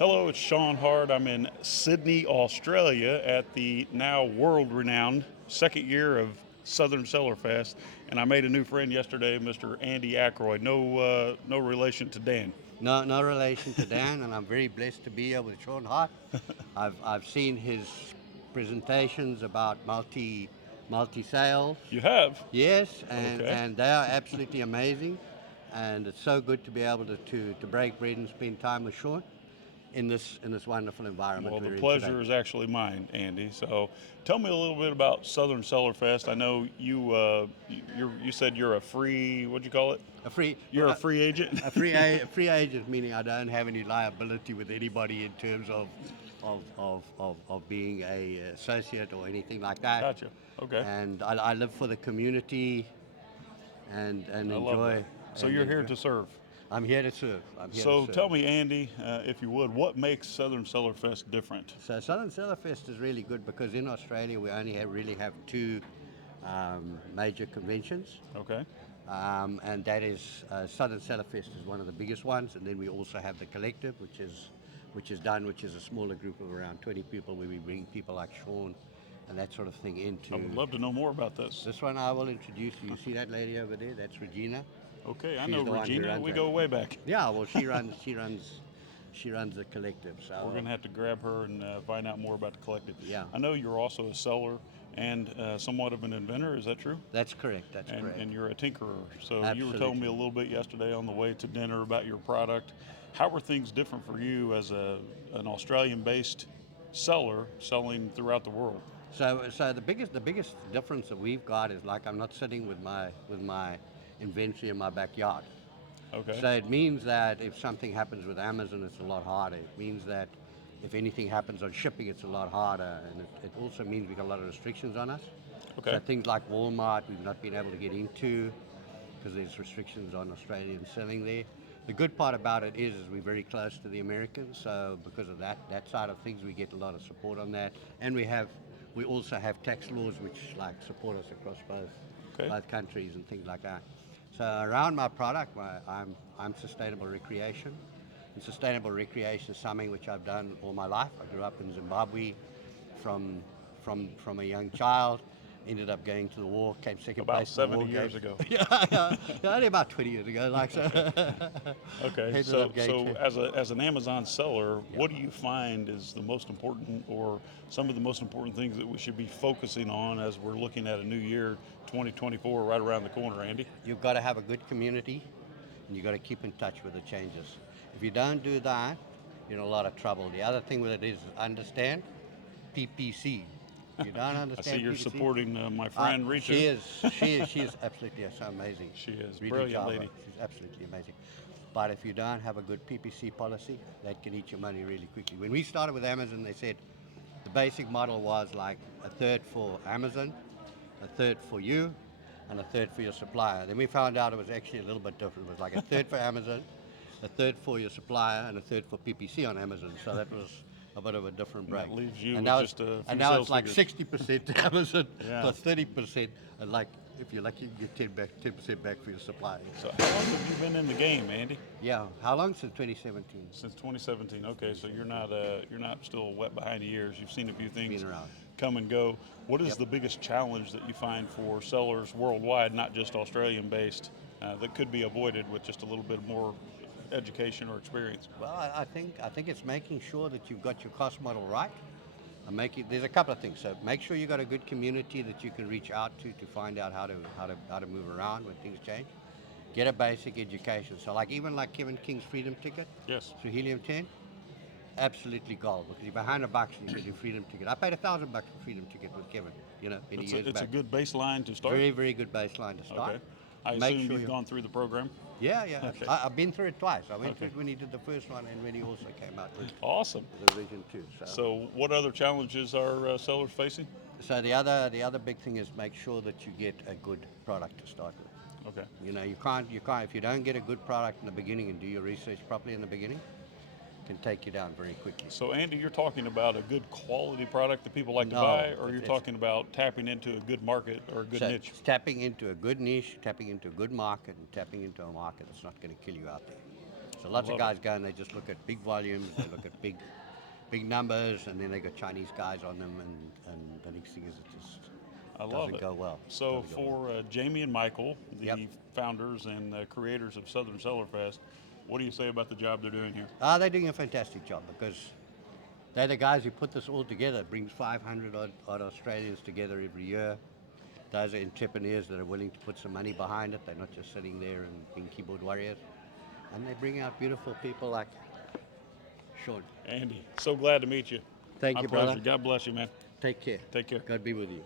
Hello, it's Shawn Hart. I'm in Sydney, Australia at the now world renowned second year of Southern Cellar Fest. And I made a new friend yesterday, Mr. Andy Ackroyd. No relation to Dan. No relation to Dan, and I'm very blessed to be here with Shawn Hart. I've seen his presentations about multi sales. You have? Yes, Okay. and they are absolutely amazing, and it's so good to be able to break bread and spend time with Shawn in this wonderful environment Well, the we're in today. pleasure is actually mine, Andy. So, tell me a little bit about Southern Cellar Fest. I know you said you're a free. What'd you call it? A free You're a free agent. a free agent, meaning I don't have any liability with anybody in terms of being a associate or anything like that. Gotcha. Okay. And I live for the community and I love that. enjoy So and you're here enjoy. to serve. I'm here to serve. I'm here to So serve. tell me, Andy, if you would, what makes Southern Cellar Fest different? So Southern Cellar Fest is really good because in Australia we only really have two major conventions. Okay. And that is Southern Cellar Fest is one of the biggest ones, and then we also have the collective, which is a smaller group of around 20 people, where we bring people like Shawn and that sort of thing I into. would love to know more about this. This one I will introduce you. You see that lady over there? That's Regina. Okay, I know She's the one who Regina. runs We it. go way back. Yeah, well, she runs the collective. We're So going to have to grab her and find out more about the collective. yeah, I know you're also a seller and somewhat of an inventor. Is that true? that's correct. That's And, correct. and you're a tinkerer. So you were telling me a Absolutely. little bit yesterday on the way to dinner about your product. How are things different for you as an Australian-based seller selling throughout the world? So the biggest difference that we've got is like I'm not sitting with my inventory in my backyard. Okay. So it means that if something happens with Amazon, it's a lot harder. It means that if anything happens on shipping, it's a lot harder. And it also means we've got a lot of restrictions on us. Okay. So things like Walmart, we've not been able to get into because there's restrictions on Australian selling there. The good part about it is we're very close to the Americans, so because of that side of things, we get a lot of support on that, and we also have tax laws which like support us across Okay. both countries and things like that. So around my product, I'm sustainable recreation. And sustainable recreation is something which I've done all my life. I grew up in Zimbabwe from from a young child. Ended up going to the war, came second About place in the 70 war years games. ago. Yeah, only about 20 years ago, like so. Okay, Ended so up going so to. as an Amazon seller, Yeah. what do you find is the most important, or some of the most important things that we should be focusing on as we're looking at a new year, 2024, right around the corner, Andy? You've got to have a good community, and you've got to keep in touch with the changes. If you don't do that, you're in a lot of trouble. The other thing with it is understand PPC. If you don't I see understand you're PPC, supporting my friend Rita. she is absolutely so amazing. She is Rita brilliant Java, lady. she's absolutely amazing. But if you don't have a good PPC policy, that can eat your money really quickly. When we started with Amazon, they said the basic model was like a third for Amazon, a third for you, and a third for your supplier. Then we found out it was actually a little bit different. It was like a third for Amazon, a third for your supplier, and a third for PPC on Amazon. So that was a bit of a different And break. that leaves you And with now it's just a and few now sales it's like figures. 60% to Amazon Yeah. plus 30%, and like if you're lucky, you get 10% back for your supplier. So how long have you been in the game, Andy? Yeah, how long since 2017? Since 2017. Okay, so you're not still wet behind the ears. You've seen a few things Been around. come and go. What is Yep. the biggest challenge that you find for sellers worldwide, not just Australian based, that could be avoided with just a little bit more education or experience? Well, I think it's making sure that you've got your cost model right. And there's a couple of things. So make sure you've got a good community that you can reach out to find out how to move around when things change. Get a basic education. So like even like Kevin King's Freedom Ticket Yes. through Helium 10, absolutely gold because you're behind $100 and you get your Freedom Ticket. I paid $1,000 for Freedom Ticket with Kevin, many years It's a back. good baseline to start. Very, very good baseline to start. Okay. I Make assume sure you've you. gone through the program. Yeah, yeah. Okay. I've been through it twice. I went through Okay. it when he did the first one and when he also came out Awesome. with the revision too. So, what other challenges are sellers facing? So the other big thing is make sure that you get a good product to start with. Okay. You can't if you don't get a good product in the beginning and do your research properly in the beginning, it can take you down very quickly. So, Andy, you're talking about a good quality product that people like to No, buy, or you're it's talking about tapping into a good market or a good so niche? it's tapping into a good niche, tapping into a good market, and tapping into a market that's not going to kill you out there. So lots of love guys go and they just look at big volumes, they look at big numbers, and then they got Chinese guys on them, and the next thing is it just I love doesn't it. go well. So Doesn't go well. for Jamie and Michael, the Yep. founders and creators of Southern Cellarfest, what do you say about the job they're doing here? They're doing a fantastic job because they're the guys who put this all together. It brings 500 odd Australians together every year. Those are entrepreneurs that are willing to put some money behind it. They're not just sitting there and being keyboard warriors. And they bring out beautiful people like Shawn. Andy, so glad to meet you. Thank My you, pleasure. brother. God bless you, man. Take care. Take care. God be with you.